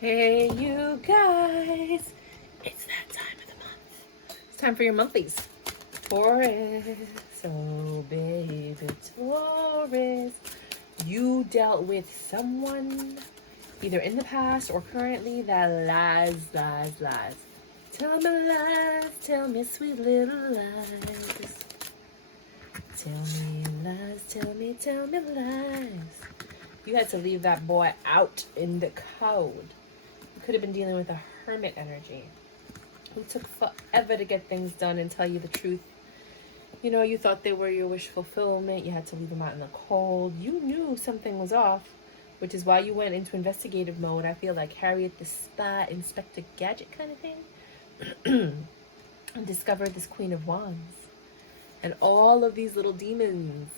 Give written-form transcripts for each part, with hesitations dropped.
Hey, you guys, it's that time of the month. It's time for your monthlies. Taurus, oh baby, Taurus. You dealt with someone either in the past or currently that lies. Tell me lies, tell me sweet little lies. Tell me lies, tell me lies. You had to leave that boy out in the cold. You could have been dealing with a hermit energy who took forever to get things done and tell you the truth. You know, you thought they were your wish fulfillment. You had to leave them out in the cold. You knew something was off, which is why you went into investigative mode. I feel like Harriet the Spy, Inspector Gadget kind of thing. And discovered this Queen of Wands. And all of these little demons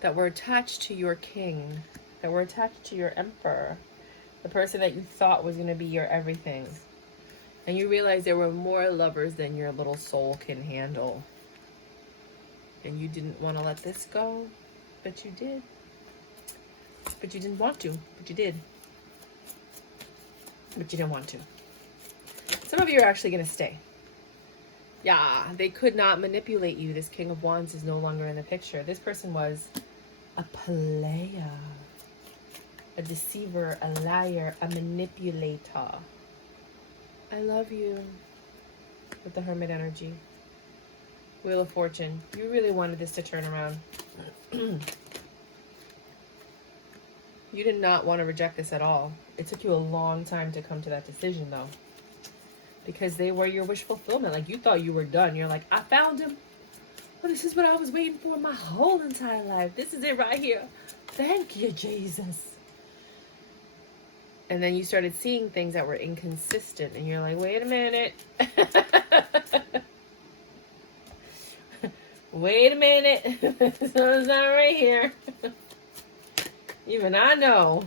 that were attached to your king, that were attached to your emperor, the person that you thought was going to be your everything. And you realized there were more lovers than your little soul can handle. And you didn't want to let this go, but you did. But you didn't want to, but you did. But you didn't want to. Some of you are actually going to stay. Yeah, they could not manipulate you. This King of Wands is no longer in the picture. This person was a player, a deceiver, a liar, a manipulator. I love you. With the Hermit energy. Wheel of Fortune. You really wanted this to turn around. You did not want to reject this at all. It took you a long time to come to that decision, though. Because they were your wish fulfillment. Like, you thought you were done. You're like, I found him. Oh, this is what I was waiting for my whole entire life. This is it right here. Thank you, Jesus. And then you started seeing things that were inconsistent. And you're like, wait a minute. Wait a minute. Something's not right here. Even I know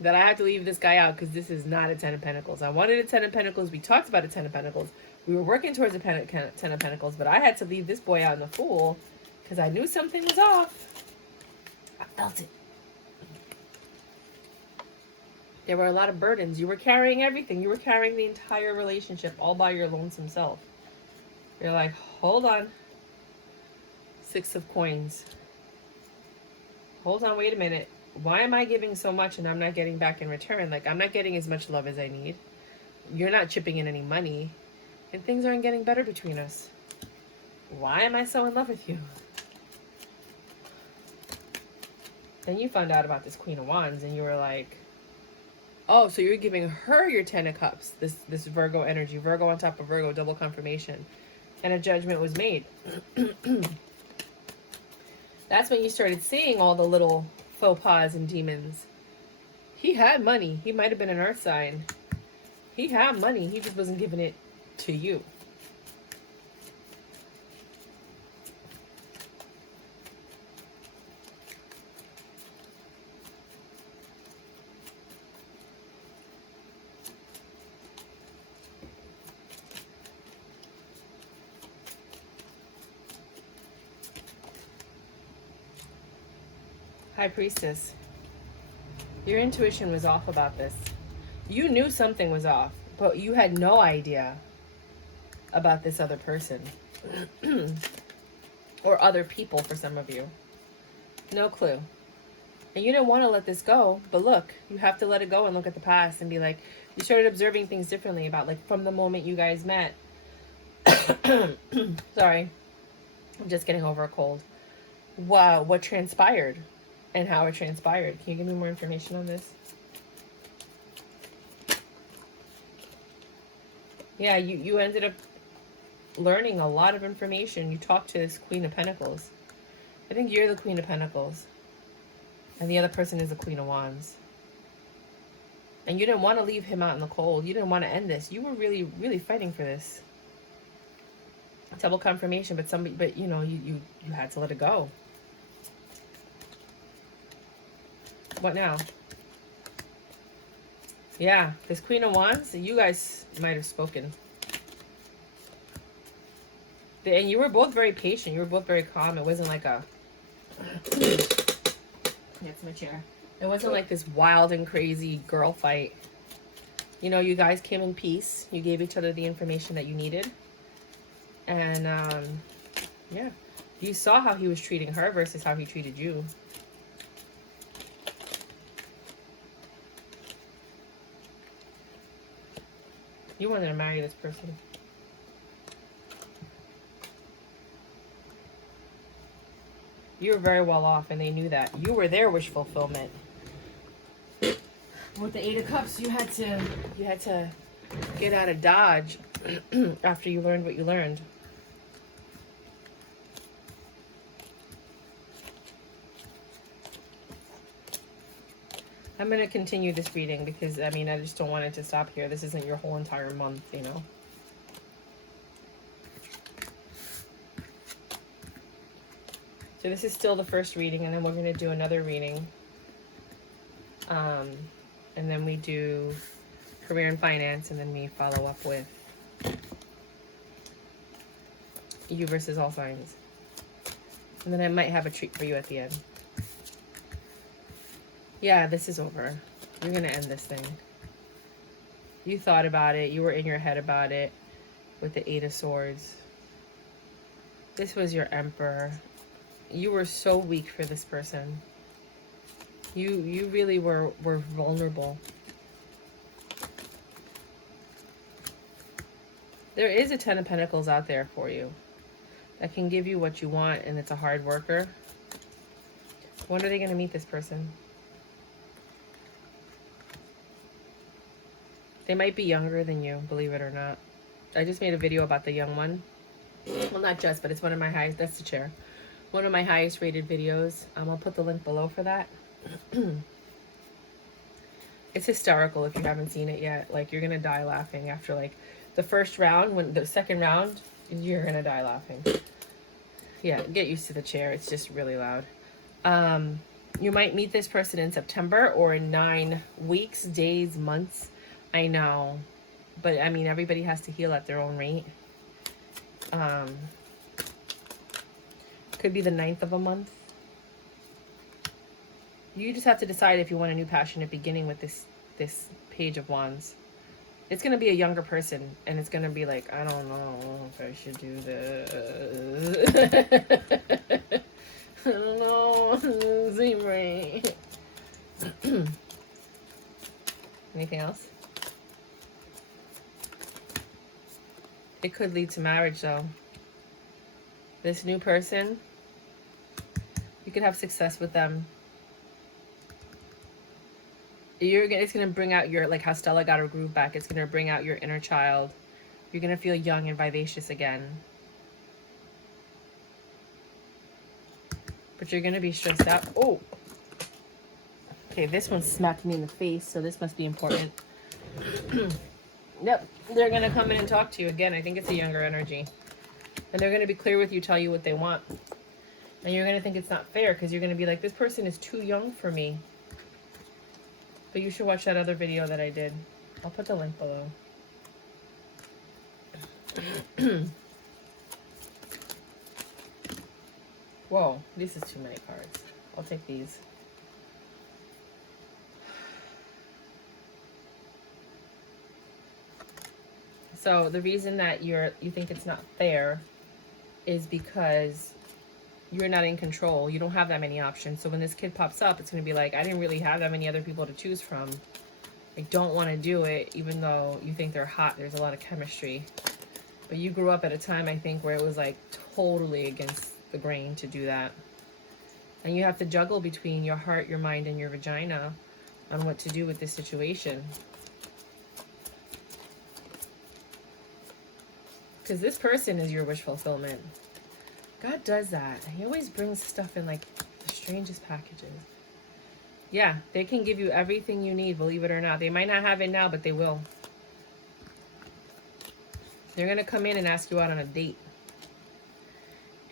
that I have to leave this guy out because this is not a Ten of Pentacles. I wanted a Ten of Pentacles. We talked about a Ten of Pentacles. We were working towards a Ten of Pentacles, but I had to leave this boy out in the Fool because I knew something was off. I felt it. There were a lot of burdens. You were carrying everything. You were carrying the entire relationship all by your lonesome self. You're like, hold on. Six of Coins. Hold on, wait a minute. Why am I giving so much and I'm not getting back in return? Like, I'm not getting as much love as I need. You're not chipping in any money. And things aren't getting better between us. Why am I so in love with you? Then you found out about this Queen of Wands and you were like, oh, so you're giving her your Ten of Cups. This Virgo energy. Virgo on top of Virgo, double confirmation. And a judgment was made. That's when you started seeing all the little faux pas and demons. He had money. He might have been an earth sign. He had money. He just wasn't giving it to you. High Priestess. Your intuition was off about this. You knew something was off, but you had no idea about this other person. Or other people for some of you. No clue. And you didn't want to let this go, but look, you have to let it go and look at the past and be like, you started observing things differently about, like, from the moment you guys met. Sorry. I'm just getting over a cold. Wow, what transpired and how it transpired. Can you give me more information on this? Yeah, you ended up learning a lot of information. You talked to this Queen of Pentacles. I think you're the Queen of Pentacles. And the other person is the Queen of Wands. And you didn't want to leave him out in the cold. You didn't want to end this. You were really, really fighting for this. Double confirmation, but you know, you had to let it go. What now? Yeah, this Queen of Wands, you guys might have spoken. And you were both very patient. You were both very calm. It wasn't like a... That's my chair. It wasn't like this wild and crazy girl fight. You know, you guys came in peace. You gave each other the information that you needed. And, yeah. You saw how he was treating her versus how he treated you. You wanted to marry this person. You were very well off, and they knew that. You were their wish fulfillment. With the Eight of Cups, you had to get out of Dodge after you learned what you learned. I'm going to continue this reading because, I mean, I just don't want it to stop here. This isn't your whole entire month, you know. So this is still the first reading, and then we're going to do another reading. And then we do career and finance, and then we follow up with you versus all signs. And then I might have a treat for you at the end. Yeah, this is over. You're going to end this thing. You thought about it. You were in your head about it with the Eight of Swords. This was your Emperor. You were so weak for this person. You really were vulnerable. There is a Ten of Pentacles out there for you that can give you what you want, and it's a hard worker. When are they going to meet this person? They might be younger than you, believe it or not. I just made a video about the young one. Well, not just, but it's one of my highest. That's the chair. One of my highest rated videos. I'll put the link below for that. It's hysterical if you haven't seen it yet. Like, you're gonna die laughing after like the first round. When the second round, you're gonna die laughing. Yeah, get used to the chair. It's just really loud. You might meet this person in September or in 9 weeks, days, months. I know, but I mean, everybody has to heal at their own rate. Could be the 9th of a month. You just have to decide if you want a new passionate beginning with this Page of Wands. It's going to be a younger person, and it's going to be like, I don't know if I should do this. I don't know. Doesn't seem right. Anything else? It could lead to marriage, though. This new person, you could have success with them. It's going to bring out your, like how Stella got her groove back. It's going to bring out your inner child. You're going to feel young and vivacious again. But you're going to be stressed out. Oh. Okay, this one smacked me in the face, so this must be important. Yep, they're going to come in and talk to you again. I think it's a younger energy. And they're going to be clear with you, tell you what they want. And you're going to think it's not fair because you're going to be like, this person is too young for me. But you should watch that other video that I did. I'll put the link below. Whoa, this is too many cards. I'll take these. So the reason that you think it's not fair is because you're not in control. You don't have that many options. So when this kid pops up, it's going to be like, I didn't really have that many other people to choose from. I don't want to do it, even though you think they're hot. There's a lot of chemistry. But you grew up at a time, I think, where it was like totally against the grain to do that. And you have to juggle between your heart, your mind, and your vagina on what to do with this situation. Because this person is your wish fulfillment. God does that. He always brings stuff in like the strangest packages. Yeah, they can give you everything you need, believe it or not. They might not have it now, but they will. They're going to come in and ask you out on a date.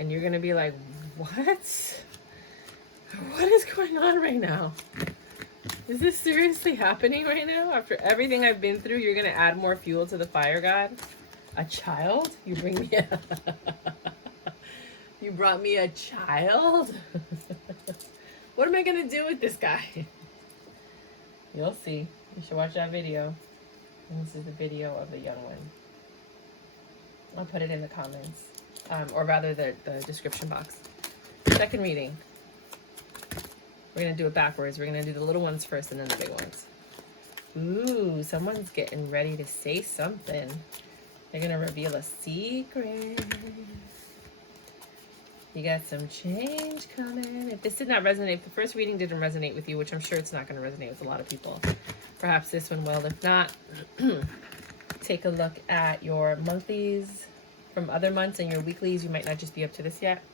And you're going to be like, what? What is going on right now? Is this seriously happening right now? After everything I've been through, you're going to add more fuel to the fire, God? A child? You bring me a... You brought me a child? What am I going to do with this guy? You'll see. You should watch that video. And this is the video of the young one. I'll put it in the comments. Or rather the description box. Second reading. We're going to do it backwards. We're going to do the little ones first and then the big ones. Ooh, someone's getting ready to say something. They're going to reveal a secret. You got some change coming. If this did not resonate, if the first reading didn't resonate with you, which I'm sure it's not going to resonate with a lot of people, perhaps this one will. If not, take a look at your monthlies from other months and your weeklies. You might not just be up to this yet.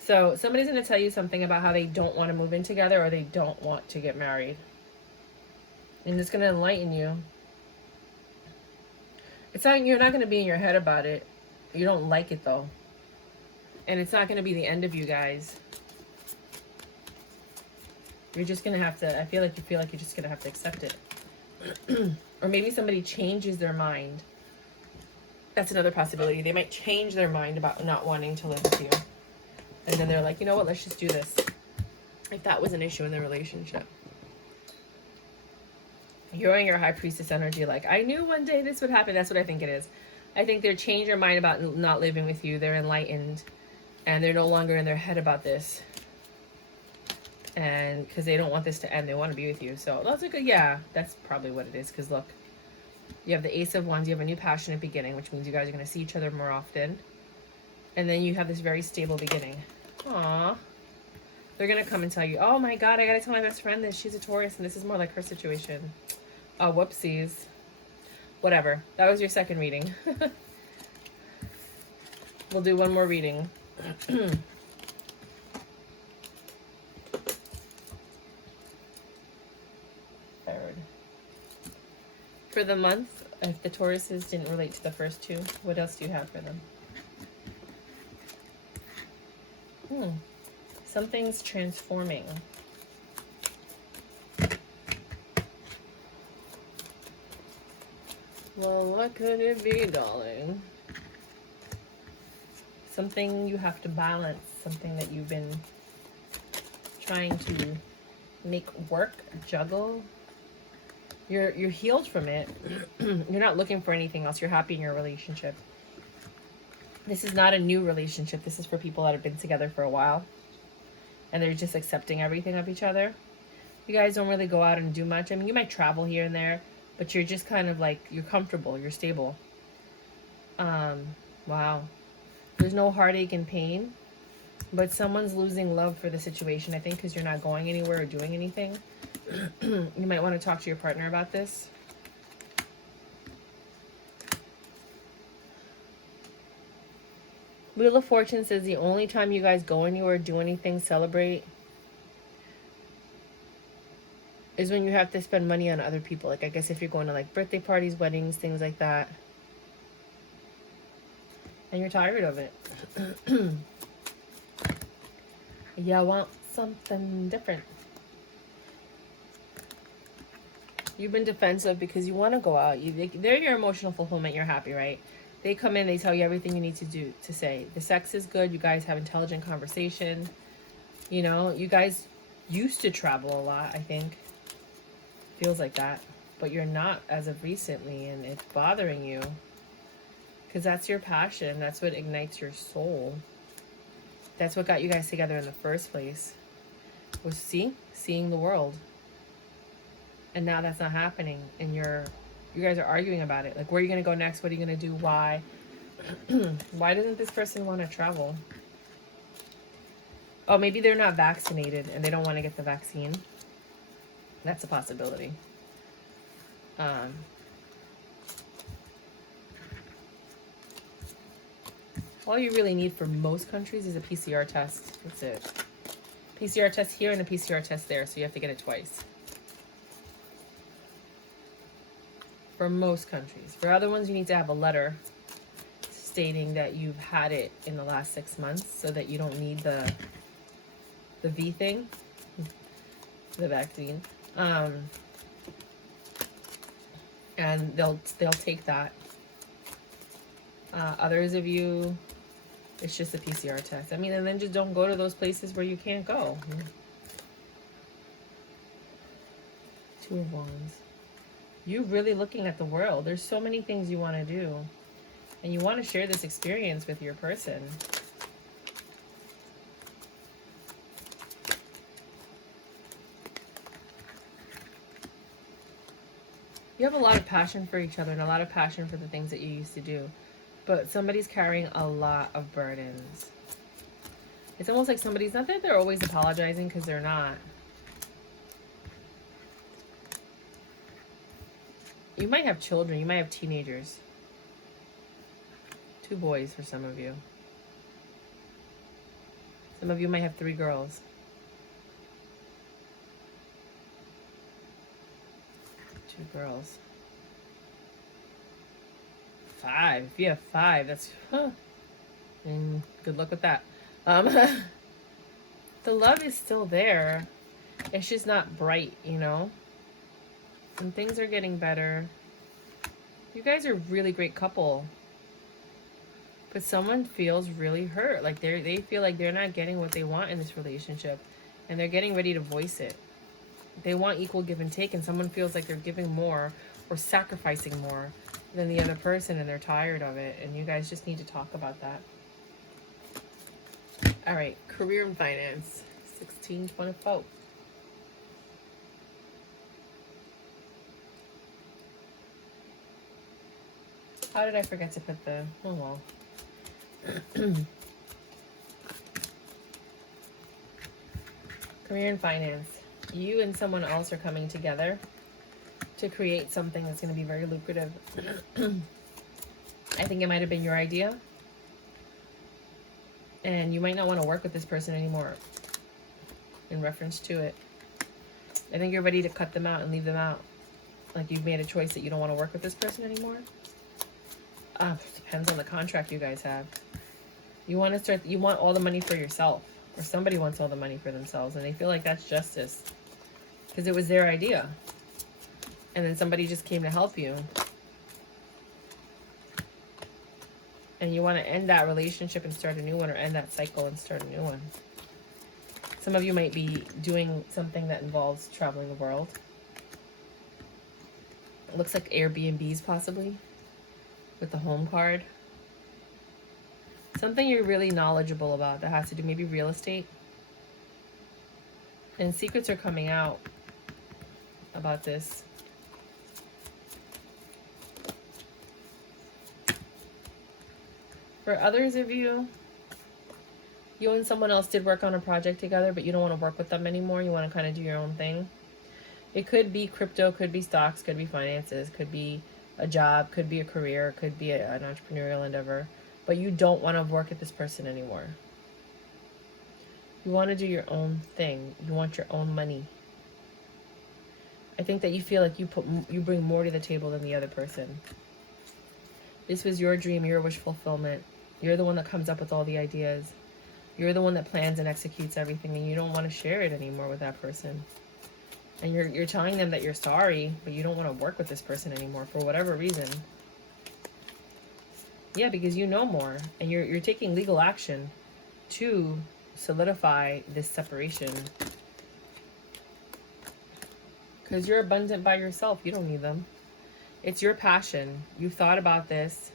So somebody's going to tell you something about how they don't want to move in together or they don't want to get married. And it's going to enlighten you. It's not, you're not going to be in your head about it. You don't like it though. And it's not going to be the end of you guys. You're just going to have to, I feel like you're just going to have to accept it. Or maybe somebody changes their mind. That's another possibility. They might change their mind about not wanting to live with you. And then they're like, you know what, let's just do this. If that was an issue in the relationship. You're in your high priestess energy like, I knew one day this would happen. That's what I think it is. I think they're changed their mind about not living with you. They're enlightened. And they're no longer in their head about this. And because they don't want this to end. They want to be with you. So that's a good, yeah, that's probably what it is. Because look, you have the Ace of Wands. You have a new passionate beginning, which means you guys are going to see each other more often. And then you have this very stable beginning. Aww. They're going to come and tell you, oh my God, I got to tell my best friend this. She's a Taurus and this is more like her situation. Oh, whoopsies. Whatever. That was your second reading. We'll do one more reading. Third. For the month, if the Tauruses didn't relate to the first two, what else do you have for them? Something's transforming. Well, what could it be, darling? Something you have to balance, something that you've been trying to make work, juggle. You're healed from it. You're not looking for anything else. You're happy in your relationship. This is not a new relationship. This is for people that have been together for a while. And they're just accepting everything of each other. You guys don't really go out and do much. I mean, you might travel here and there. But you're just kind of like, you're comfortable. You're stable. Wow. There's no heartache and pain. But someone's losing love for the situation, I think, because you're not going anywhere or doing anything. You might want to talk to your partner about this. Wheel of Fortune says the only time you guys go anywhere, do anything, celebrate, is when you have to spend money on other people. Like, I guess if you're going to, like, birthday parties, weddings, things like that. And you're tired of it. You want something different. You've been defensive because you want to go out. They're your emotional fulfillment. You're happy, right? They come in, they tell you everything you need to do to say. The sex is good. You guys have intelligent conversation. You know, you guys used to travel a lot, I think. Feels like that. But you're not as of recently, and it's bothering you. Because that's your passion. That's what ignites your soul. That's what got you guys together in the first place. Was seeing the world. And now that's not happening. And you guys are arguing about it. Like, where are you going to go next? What are you going to do? Why? Why doesn't this person want to travel? Oh, maybe they're not vaccinated and they don't want to get the vaccine. That's a possibility. All you really need for most countries is a PCR test. That's it. PCR test here and a PCR test there, so you have to get it twice. For most countries. For other ones, you need to have a letter stating that you've had it in the last 6 months so that you don't need the V thing, the vaccine. And they'll take that. Others of you, it's just a PCR test. I mean, and then just don't go to those places where you can't go. Two of Wands. You really looking at the world. There's so many things you want to do. And you want to share this experience with your person. You have a lot of passion for each other and a lot of passion for the things that you used to do. But somebody's carrying a lot of burdens. It's almost like somebody's, not that they're always apologizing, because they're not. You might have children. You might have teenagers. 2 boys for some of you. Some of you might have 3 girls. 2 girls. 5. If you have 5, that's... And good luck with that. The love is still there. It's just not bright, you know? And things are getting better. You guys are a really great couple. But someone feels really hurt. Like they feel like they're not getting what they want in this relationship. And they're getting ready to voice it. They want equal give and take. And someone feels like they're giving more or sacrificing more than the other person. And they're tired of it. And you guys just need to talk about that. All right. Career and finance. 1624. How did I forget to put the... Oh, well. Career and finance. You and someone else are coming together to create something that's going to be very lucrative. I think it might have been your idea. And you might not want to work with this person anymore in reference to it. I think you're ready to cut them out and leave them out. Like you've made a choice that you don't want to work with this person anymore. Depends on the contract you guys have. You want to start, you want all the money for yourself, or somebody wants all the money for themselves, and they feel like that's justice because it was their idea. And then somebody just came to help you. And you want to end that relationship and start a new one, or end that cycle and start a new one. Some of you might be doing something that involves traveling the world. It looks like Airbnbs possibly, with the home card. Something you're really knowledgeable about that has to do maybe real estate. And secrets are coming out about this. For others of you, you and someone else did work on a project together, but you don't want to work with them anymore. You want to kind of do your own thing. It could be crypto, could be stocks, could be finances, could be a job, could be a career, could be an entrepreneurial endeavor. But you don't want to work with this person anymore. You want to do your own thing. You want your own money. I think that you feel like you bring more to the table than the other person. This was your dream, your wish fulfillment. You're the one that comes up with all the ideas. You're the one that plans and executes everything, and you don't want to share it anymore with that person. And you're telling them that you're sorry, but you don't want to work with this person anymore for whatever reason. Yeah, because you know more, and you're taking legal action to solidify this separation. Because you're abundant by yourself. You don't need them. It's your passion. You've thought about this.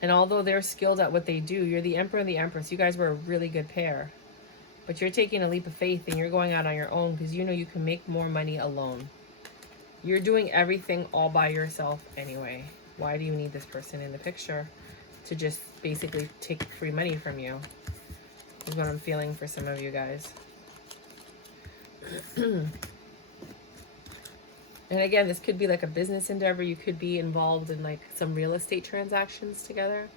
And although they're skilled at what they do, you're the emperor and the empress. You guys were a really good pair. But you're taking a leap of faith and you're going out on your own because you know you can make more money alone. You're doing everything all by yourself anyway. Why do you need this person in the picture to just basically take free money from you? Is what I'm feeling for some of you guys. And again, this could be like a business endeavor. You could be involved in like some real estate transactions together.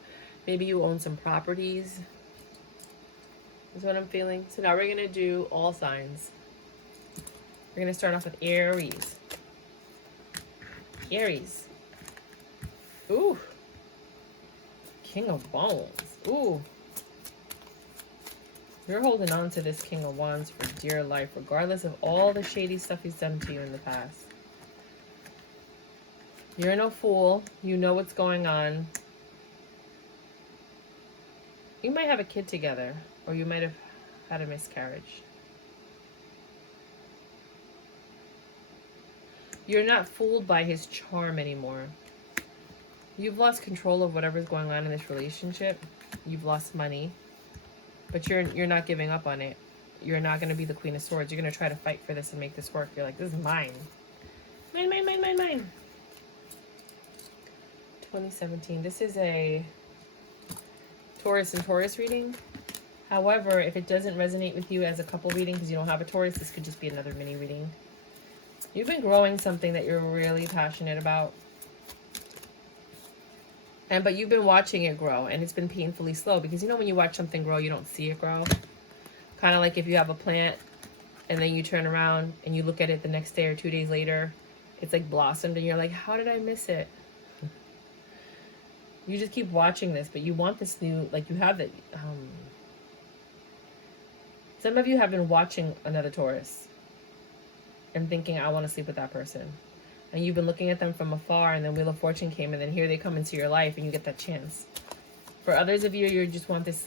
Maybe you own some properties. Is what I'm feeling. So now we're going to do all signs. We're going to start off with Aries. Aries. Ooh. King of Wands. Ooh. You're holding on to this King of Wands for dear life, regardless of all the shady stuff he's done to you in the past. You're no fool. You know what's going on. You might have a kid together, or you might have had a miscarriage. You're not fooled by his charm anymore. You've lost control of whatever's going on in this relationship. You've lost money. But you're not giving up on it. You're not going to be the Queen of Swords. You're going to try to fight for this and make this work. You're like, this is mine. Mine, mine, mine, mine, mine. 2017. This is a Taurus and Taurus reading. However, if it doesn't resonate with you as a couple reading because you don't have a Taurus, this could just be another mini reading. You've been growing something that you're really passionate about. But you've been watching it grow, and it's been painfully slow because, you know, when you watch something grow, you don't see it grow. Kind of like if you have a plant and then you turn around and you look at it the next day or 2 days later, it's like blossomed and you're like, how did I miss it? You just keep watching this, but you want this new, like you have it. Some of you have been watching another Taurus and thinking, I want to sleep with that person. And you've been looking at them from afar, and then Wheel of Fortune came, and then here they come into your life, and you get that chance. For others of you, you just want this,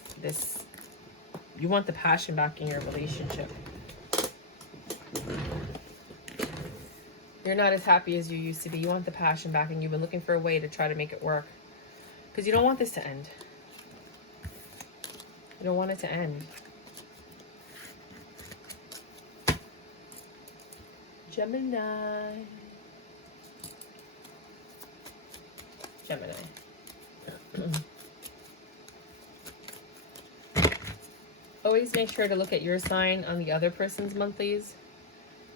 you want the passion back in your relationship. You're not as happy as you used to be. You want the passion back, and you've been looking for a way to try to make it work. Because you don't want this to end. You don't want it to end. Gemini. Gemini. Always make sure to look at your sign on the other person's monthlies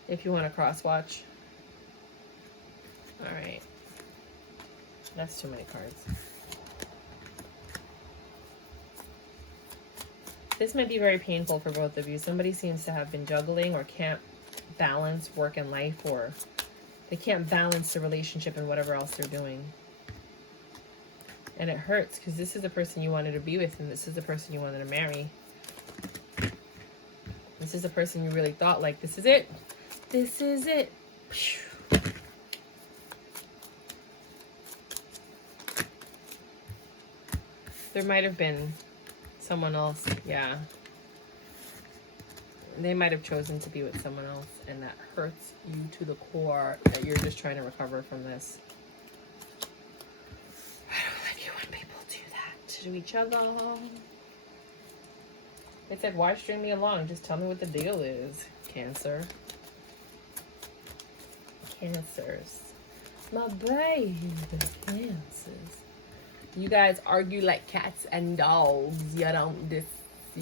if you want to cross-watch. All right. That's too many cards. This might be very painful for both of you. Somebody seems to have been juggling or can't balance work and life, or they can't balance the relationship and whatever else they're doing. And it hurts because this is the person you wanted to be with, and this is the person you wanted to marry. This is the person you really thought, like, this is it. This is it. There might have been someone else, yeah. They might have chosen to be with someone else, and that hurts you to the core that you're just trying to recover from this. I don't like it when people do that to each other. It's like, why string me along? Just tell me what the deal is, Cancer. Cancers. My baby, Cancers. You guys argue like cats and dogs. You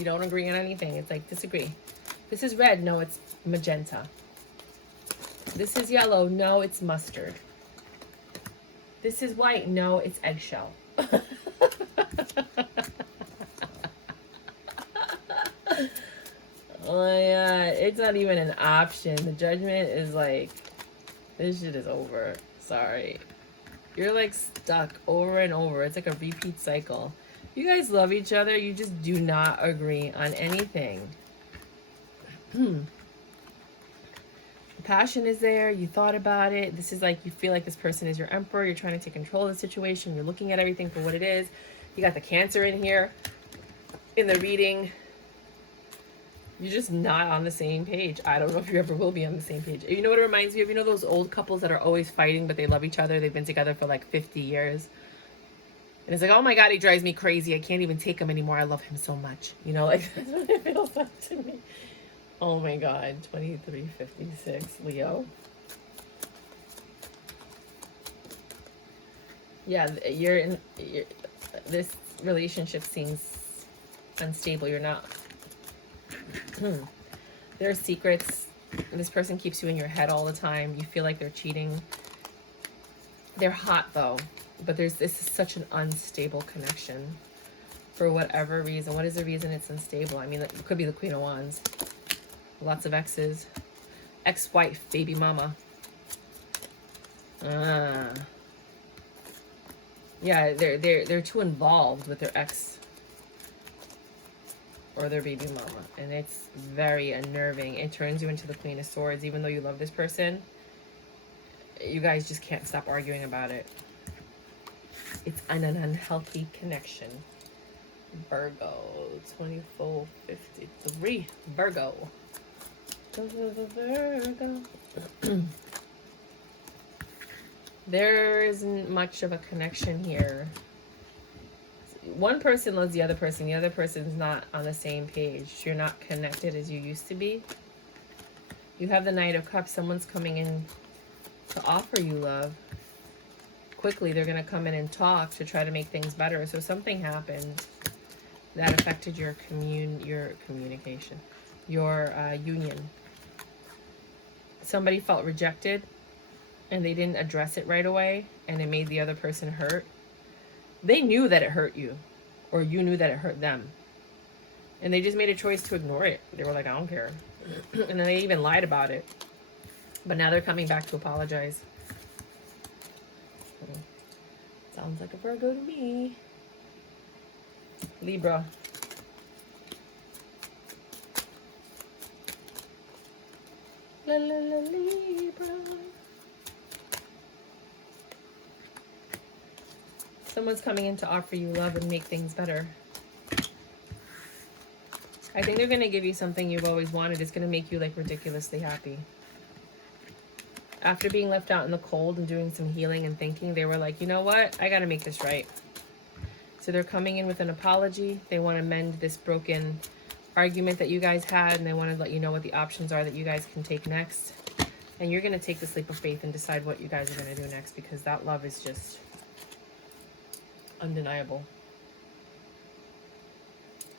don't agree on anything. It's like, disagree. This is red. No, it's magenta. This is yellow. No, it's mustard. This is white. No, it's eggshell. Oh my God. It's not even an option. The judgment is like, this shit is over. Sorry. You're like stuck over and over. It's like a repeat cycle. You guys love each other. You just do not agree on anything. The passion is there. You thought about it. This is like, you feel like this person is your emperor. You're trying to take control of the situation. You're looking at everything for what it is. You got the Cancer in here in the reading. You're just not on the same page. I don't know if you ever will be on the same page. You know what it reminds me of? You know those old couples that are always fighting, but they love each other? They've been together for like 50 years. And it's like, oh my God, he drives me crazy. I can't even take him anymore. I love him so much. You know, like, that's what it feels like to me. Oh my God, 2356, Leo. Yeah, this relationship seems unstable. You're not. There are secrets. This person keeps you in your head all the time. You feel like they're cheating. They're hot though, but this is such an unstable connection for whatever reason. What is the reason it's unstable? I mean, it could be the Queen of Wands. Lots of exes. Ex-wife, baby mama. Yeah, they're too involved with their ex or their baby mama, and it's very unnerving. It turns you into the Queen of Swords. Even though you love this person, you guys just can't stop arguing about it. It's an unhealthy connection. Virgo, 2453. Virgo. Virgo. There isn't much of a connection here. One person loves the other person's not on the same page. You're not connected as you used to be. You have the Knight of Cups. Someone's coming in to offer you love. Quickly, they're going to come in and talk to try to make things better. So something happened that affected your communication, your union. Somebody felt rejected and they didn't address it right away, and it made the other person hurt. They knew that it hurt you, or you knew that it hurt them, and they just made a choice to ignore it. They were like, I don't care. And then they even lied about it, but now they're coming back to apologize. Sounds like a Virgo to me. Libra. La la la Libra. Someone's coming in to offer you love and make things better. I think they're going to give you something you've always wanted. It's going to make you like ridiculously happy. After being left out in the cold and doing some healing and thinking, they were like, you know what? I got to make this right. So they're coming in with an apology. They want to mend this broken argument that you guys had, and they want to let you know what the options are that you guys can take next. And you're going to take the leap of faith and decide what you guys are going to do next, because that love is just undeniable.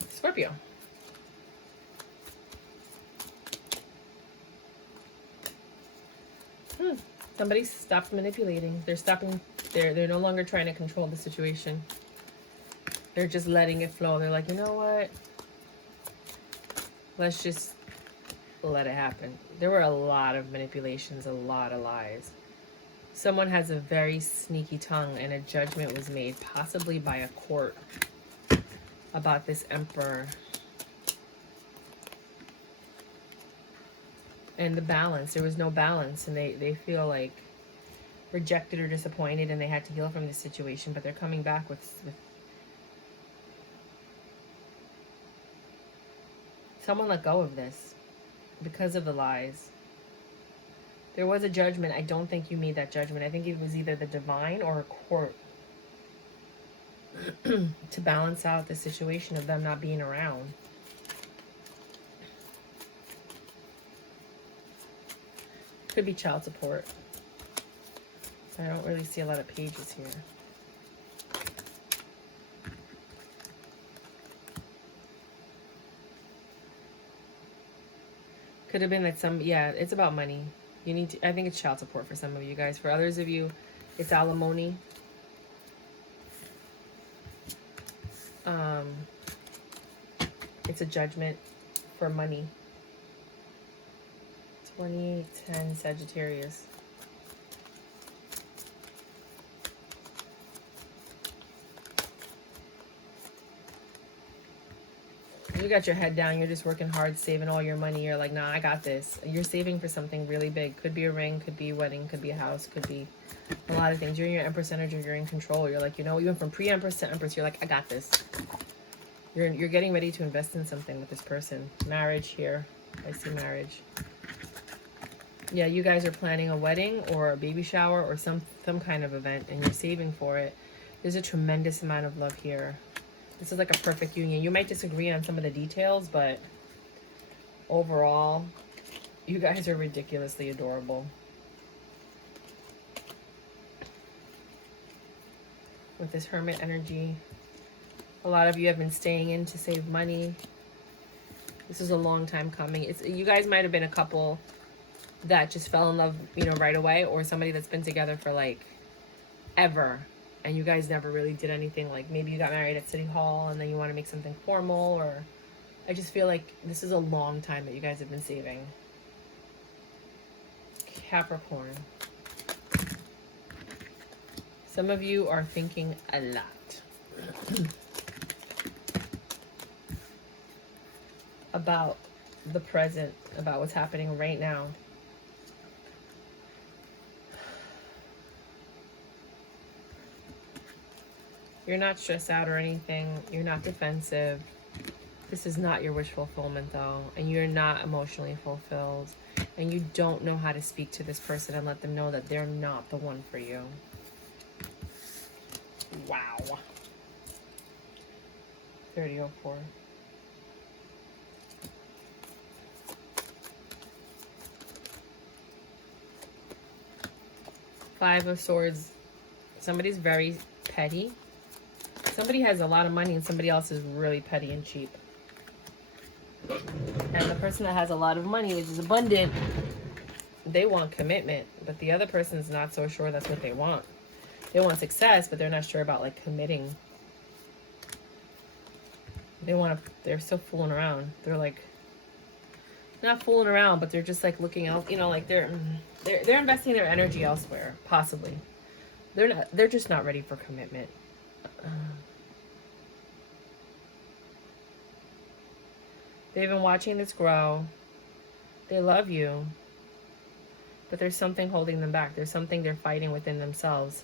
Scorpio. Somebody stopped manipulating. They're stopping. They're no longer trying to control the situation. They're just letting it flow. They're like, you know what? Let's just let it happen. There were a lot of manipulations, a lot of lies. Someone has a very sneaky tongue, and a judgment was made, possibly by a court, about this emperor. And the balance, there was no balance, and they feel like rejected or disappointed, and they had to heal from this situation, but they're coming back with someone let go of this because of the lies. There was a judgment. I don't think you made that judgment. I think it was either the divine or a court to balance out the situation of them not being around. Could be child support. I don't really see a lot of pages here. Could have been that yeah, it's about money. You need to, I think it's child support for some of you guys. For others of you, it's alimony. It's a judgment for money. 2810 Sagittarius. You got your head down. You're just working hard, saving all your money. You're like, nah, I got this. You're saving for something really big. Could be a ring, could be a wedding, could be a house, could be a lot of things. You're in your Empress energy. You're in control. You're like, you know, you went from pre-Empress to Empress. You're like, I got this. You're getting ready to invest in something with this person. Marriage here. I see marriage. Yeah, you guys are planning a wedding or a baby shower or some kind of event, and you're saving for it. There's a tremendous amount of love here. This is like a perfect union. You might disagree on some of the details, but overall, you guys are ridiculously adorable. With this Hermit energy, a lot of you have been staying in to save money. This is a long time coming. You guys might have been a couple that just fell in love, you know, right away, or somebody that's been together for like ever, and you guys never really did anything. Like maybe you got married at City Hall and then you want to make something formal, or I just feel like this is a long time that you guys have been saving. Capricorn. Some of you are thinking a lot about the present, about what's happening right now. You're not stressed out or anything. You're not defensive. This is not your wish fulfillment though, and you're not emotionally fulfilled. And you don't know how to speak to this person and let them know that they're not the one for you. Wow. 3004. Five of Swords. Somebody's very petty. Somebody has a lot of money and somebody else is really petty and cheap. And the person that has a lot of money, which is abundant, they want commitment. But the other person's not so sure that's what they want. They want success, but they're not sure about like committing. They're still fooling around. They're like, not fooling around, but they're just like looking out, you know, like they're investing their energy elsewhere, possibly. They're just not ready for commitment. They've been watching this grow. They love you, but there's something holding them back. There's something they're fighting within themselves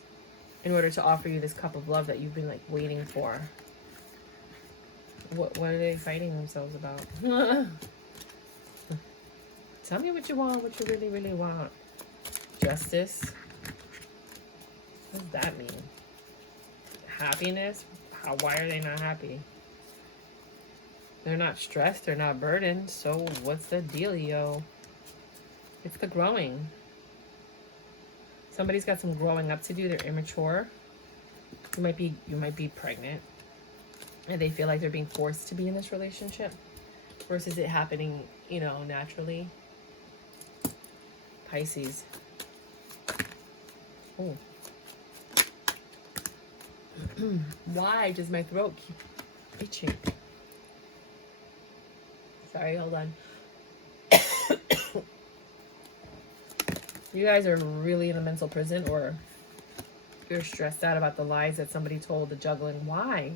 in order to offer you this cup of love that you've been like waiting for. What are they fighting themselves about? Tell me what you want, what you really, really want. Justice. What does that mean? Happiness? Why are they not happy? They're not stressed, they're not burdened, so what's the dealio? It's the growing. Somebody's got some growing up to do. They're immature. You might be pregnant. And they feel like they're being forced to be in this relationship versus it happening, you know, naturally. Pisces. Oh. Why does my throat keep itching? Sorry, hold on. You guys are really in a mental prison, or you're stressed out about the lies that somebody told, the juggling. Why?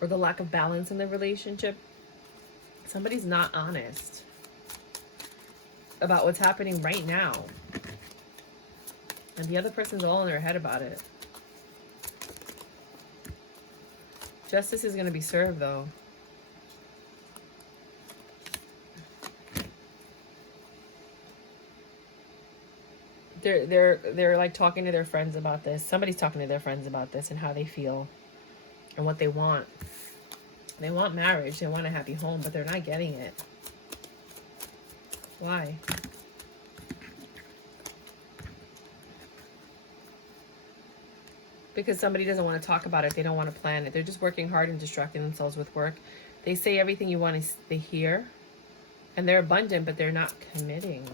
Or the lack of balance in the relationship. Somebody's not honest about what's happening right now. And the other person's all in their head about it. Justice is going to be served, though. They're like talking to their friends about this. Somebody's talking to their friends about this and how they feel and what they want. They want marriage. They want a happy home, but they're not getting it. Why? Because somebody doesn't want to talk about it. They don't want to plan it. They're just working hard and distracting themselves with work. They say everything you want to they hear. And they're abundant, but they're not committing.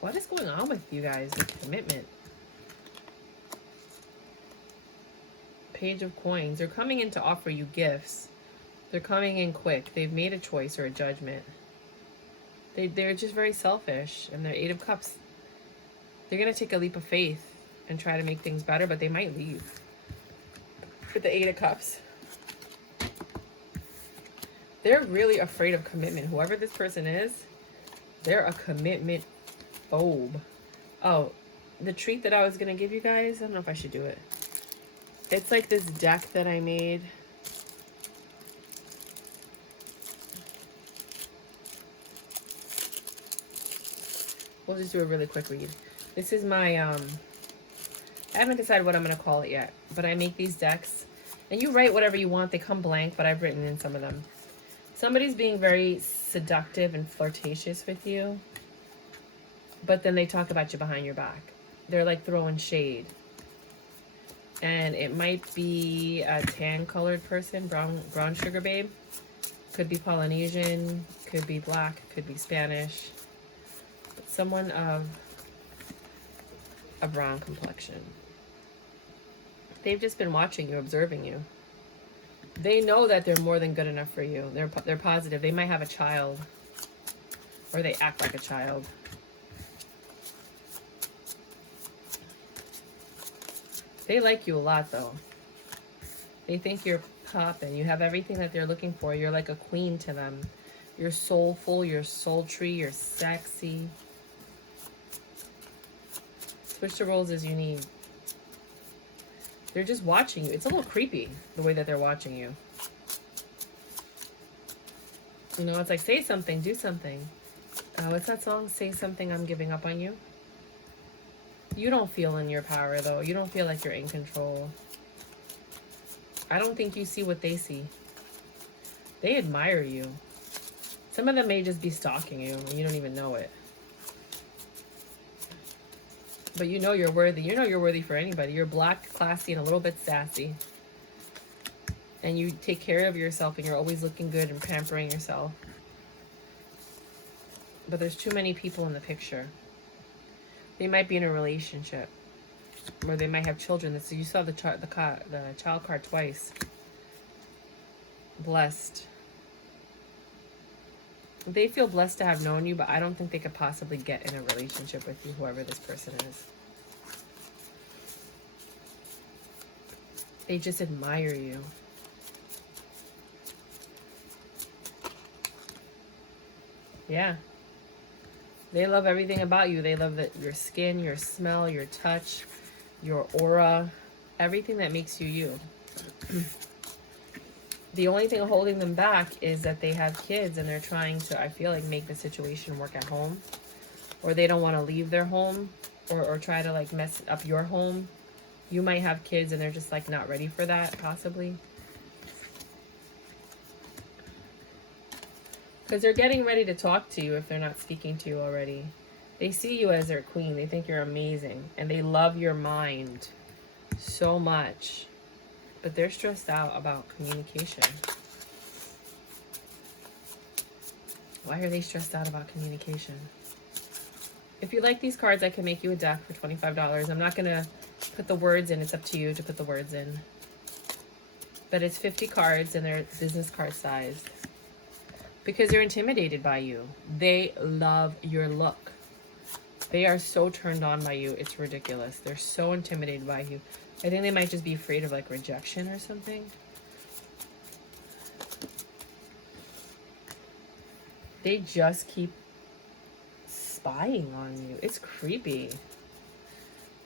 What is going on with you guys? The commitment. Page of Coins. They're coming in to offer you gifts. They're coming in quick. They've made a choice or a judgment. They're just very selfish. And they're Eight of Cups. They're going to take a leap of faith and try to make things better, but they might leave. With the Eight of Cups. They're really afraid of commitment. Whoever this person is, they're a commitment phobe. Oh, the treat that I was going to give you guys, I don't know if I should do it. It's like this deck that I made. We'll just do a really quick read. This is my, I haven't decided what I'm going to call it yet, but I make these decks. And you write whatever you want. They come blank, but I've written in some of them. Somebody's being very seductive and flirtatious with you, but then they talk about you behind your back. They're like throwing shade. And it might be a tan-colored person, brown sugar babe. Could be Polynesian, could be black, could be Spanish. But someone of a brown complexion. They've just been watching you, observing you. They know that they're more than good enough for you. They're positive. They might have a child. Or they act like a child. They like you a lot, though. They think you're popping. You have everything that they're looking for. You're like a queen to them. You're soulful. You're sultry. You're sexy. Switch the roles as you need. They're just watching you. It's a little creepy, the way that they're watching you. You know, it's like, say something, do something. Oh, what's that song? Say Something, I'm Giving Up on You. You don't feel in your power, though. You don't feel like you're in control. I don't think you see what they see. They admire you. Some of them may just be stalking you and you don't even know it. But you know you're worthy. You know you're worthy for anybody. You're black, classy, and a little bit sassy. And you take care of yourself and you're always looking good and pampering yourself. But there's too many people in the picture. They might be in a relationship. Or they might have children. So you saw the child card twice. Blessed. They feel blessed to have known you, but I don't think they could possibly get in a relationship with you, whoever this person is. They just admire you. Yeah. They love everything about you. They love your skin, your smell, your touch, your aura, everything that makes you you. The only thing holding them back is that they have kids and they're trying to, I feel like, make the situation work at home. Or they don't want to leave their home or try to like mess up your home. You might have kids and they're just like not ready for that, possibly. Because they're getting ready to talk to you if they're not speaking to you already. They see you as their queen. They think you're amazing. And they love your mind so much. But they're stressed out about communication. Why are they stressed out about communication? If you like these cards, I can make you a deck for $25. I'm not going to put the words in. It's up to you to put the words in. But it's 50 cards and they're business card sized. Because they're intimidated by you. They love your look. They are so turned on by you. It's ridiculous. They're so intimidated by you. I think they might just be afraid of like rejection or something. They just keep spying on you. It's creepy.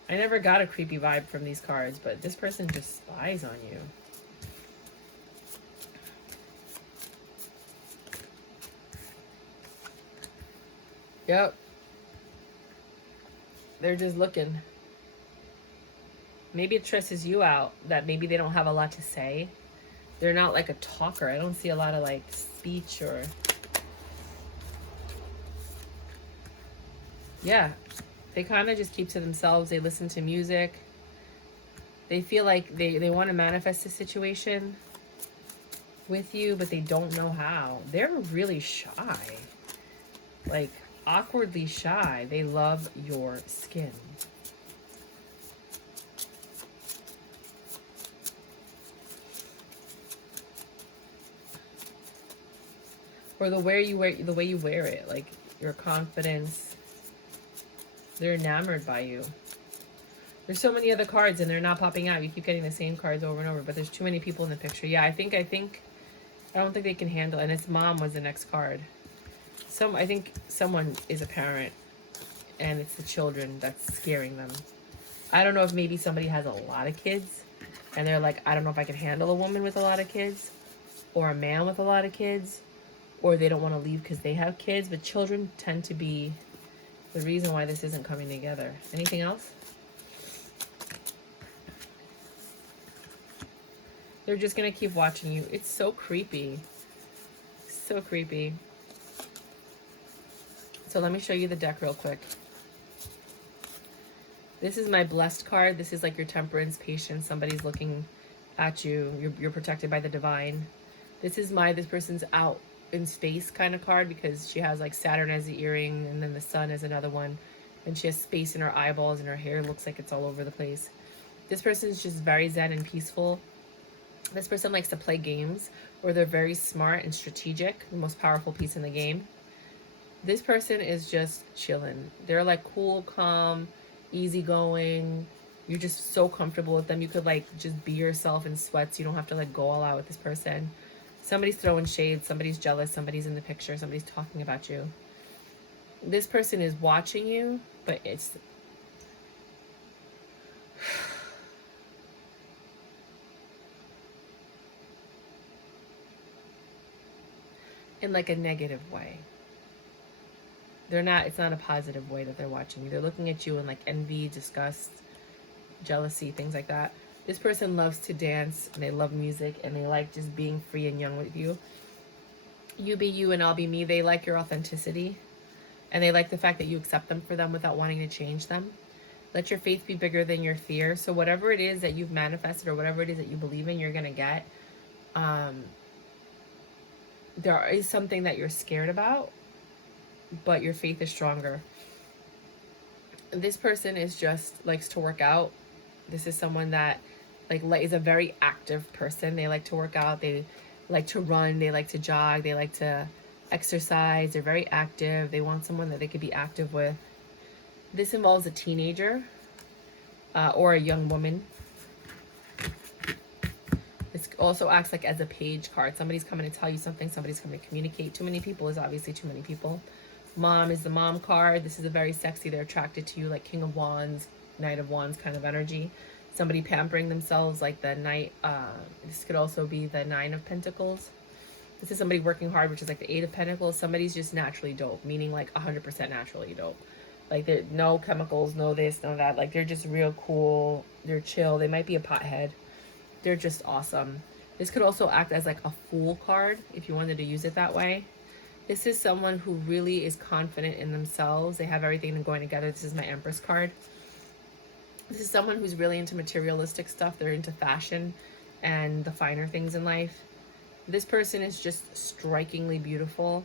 I never got a creepy vibe from these cards, but this person just spies on you. Yep. They're just looking. Maybe it stresses you out that maybe they don't have a lot to say. They're not like a talker. I don't see a lot of like speech or... Yeah. They kind of just keep to themselves. They listen to music. They feel like they want to manifest a situation with you, but they don't know how. They're really shy. Like, awkwardly shy. They love your skin. Or the way you wear it, like your confidence. They're enamored by you. There's so many other cards and they're not popping out. You keep getting the same cards over and over, but there's too many people in the picture. Yeah, I don't think they can handle it. And its mom was the next card. I think someone is a parent and it's the children that's scaring them. I don't know if maybe somebody has a lot of kids and they're like, I don't know if I can handle a woman with a lot of kids or a man with a lot of kids, or they don't want to leave because they have kids. But children tend to be the reason why this isn't coming together. Anything else? They're just going to keep watching you. It's so creepy. So creepy. So let me show you the deck real quick. This is my blessed card. This is like your temperance, patience. Somebody's looking at you. You're protected by the divine. This is this person's out in space kind of card because she has like Saturn as the earring and then the sun as another one. And she has space in her eyeballs and her hair looks like it's all over the place. This person is just very zen and peaceful. This person likes to play games where they're very smart and strategic, the most powerful piece in the game. This person is just chilling. They're like cool, calm, easygoing. You're just so comfortable with them. You could like just be yourself in sweats. You don't have to like go all out with this person. Somebody's throwing shade. Somebody's jealous. Somebody's in the picture. Somebody's talking about you. This person is watching you, but it's... in like a negative way. They're not, it's not a positive way that they're watching you. They're looking at you in like envy, disgust, jealousy, things like that. This person loves to dance and they love music and they like just being free and young with you. You be you and I'll be me. They like your authenticity and they like the fact that you accept them for them without wanting to change them. Let your faith be bigger than your fear. So whatever it is that you've manifested or whatever it is that you believe in, you're going to get. There is something that you're scared about, but your faith is stronger. This person is just likes to work out. This is someone that like is a very active person. They like to work out. They like to run. They like to jog. They like to exercise. They're very active. They want someone that they could be active with. This involves a teenager or a young woman. This also acts like as a page card. Somebody's coming to tell you something. Somebody's coming to communicate. Too many people is obviously too many people. Mom is the mom card. This is a very sexy. They're attracted to you like King of Wands, Knight of Wands kind of energy. Somebody pampering themselves like the Knight. This could also be the Nine of Pentacles. This is somebody working hard, which is like the Eight of Pentacles. Somebody's just naturally dope, meaning like 100% naturally dope. Like there's no chemicals, no this, no that. Like they're just real cool. They're chill. They might be a pothead. They're just awesome. This could also act as like a Fool card if you wanted to use it that way. This is someone who really is confident in themselves. They have everything going together. This is my Empress card. This is someone who's really into materialistic stuff. They're into fashion and the finer things in life. This person is just strikingly beautiful.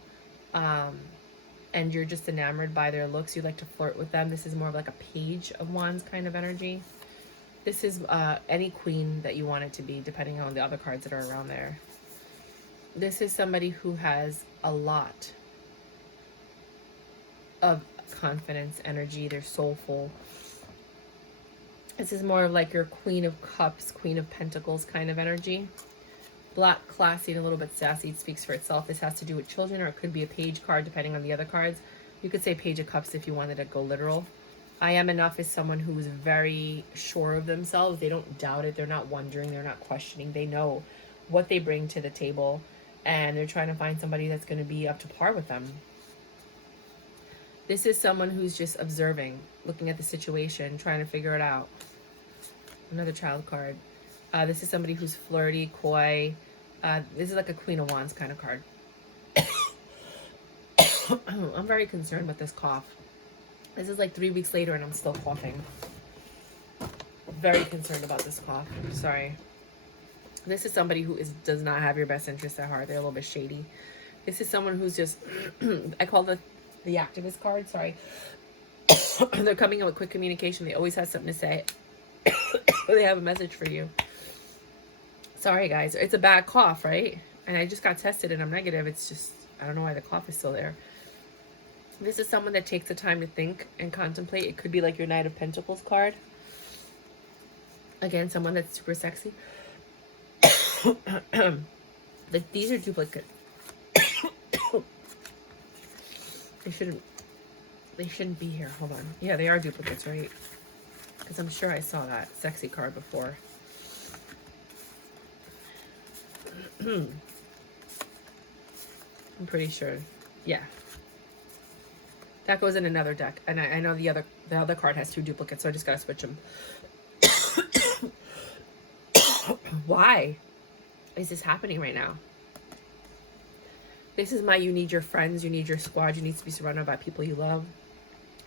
And you're just enamored by their looks. You like to flirt with them. This is more of like a Page of Wands kind of energy. This is any queen that you want it to be, depending on the other cards that are around there. This is somebody who has a lot of confidence, energy. They're soulful. This is more of like your Queen of Cups, Queen of Pentacles kind of energy. Black, classy, and a little bit sassy. It speaks for itself. This has to do with children, or it could be a page card depending on the other cards. You could say Page of Cups if you wanted to go literal. I Am Enough is someone who is very sure of themselves. They don't doubt it. They're not wondering. They're not questioning. They know what they bring to the table, and they're trying to find somebody that's going to be up to par with them. This is someone who's just observing, looking at the situation, trying to figure it out. Another child card. This is somebody who's flirty, coy. This is like a Queen of Wands kind of card. I'm very concerned with this cough. This is like 3 weeks later and I'm still coughing. Very concerned about this cough. Sorry. This is somebody who does not have your best interest at heart. They're a little bit shady. This is someone who's just, I call the activist card, sorry. They're coming in with quick communication. They always have something to say. They have a message for you. Sorry, guys. It's a bad cough, right? And I just got tested and I'm negative. It's just, I don't know why the cough is still there. This is someone that takes the time to think and contemplate. It could be like your Knight of Pentacles card. Again, someone that's super sexy. These are duplicate. They shouldn't be here. Hold on. Yeah, they are duplicates, right? Because I'm sure I saw that sexy card before. I'm pretty sure. Yeah. That goes in another deck. And I know the other card has 2 duplicates, so I just gotta switch them. Why is this happening right now? This is you need your friends, you need your squad, you need to be surrounded by people you love.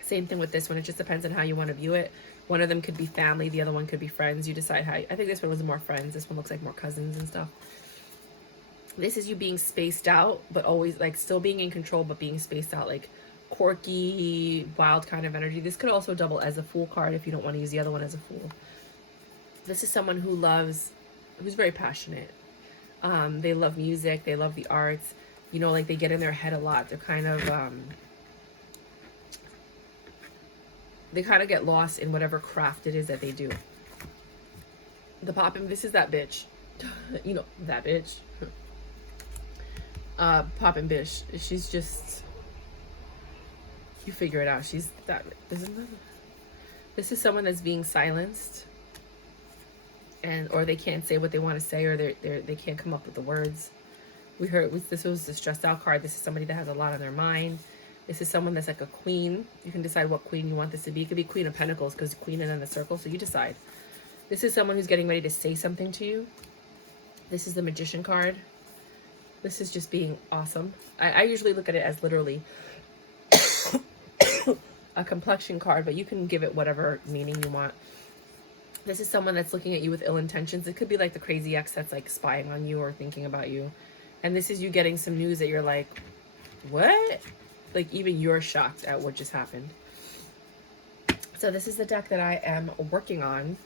Same thing with this one. It just depends on how you want to view it. One of them could be family, the other one could be friends. You decide how. I think this one was more friends. This one looks like more cousins and stuff. This is you being spaced out, but always like still being in control, but being spaced out, like quirky, wild kind of energy. This could also double as a Fool card if you don't want to use the other one as a Fool. This is someone who's very passionate. They love music. They love the arts. You know, like they get in their head a lot. They're kind of, they kind of get lost in whatever craft it is that they do. The Poppin', this is that bitch. You know, that bitch. Poppin' Bish. She's just, you figure it out. She's that, this is someone that's being silenced. Or they can't say what they want to say, or they can't come up with the words. This was the stressed out card. This is somebody that has a lot on their mind. This is someone that's like a queen. You can decide what queen you want this to be. It could be Queen of Pentacles because queen and then the circle, so you decide. This is someone who's getting ready to say something to you. This is the Magician card. This is just being awesome. I usually look at it as literally a complexion card, but you can give it whatever meaning you want. This is someone that's looking at you with ill intentions. It could be like the crazy ex that's like spying on you or thinking about you. And this is you getting some news that you're like, what? Like even you're shocked at what just happened. So this is the deck that I am working on.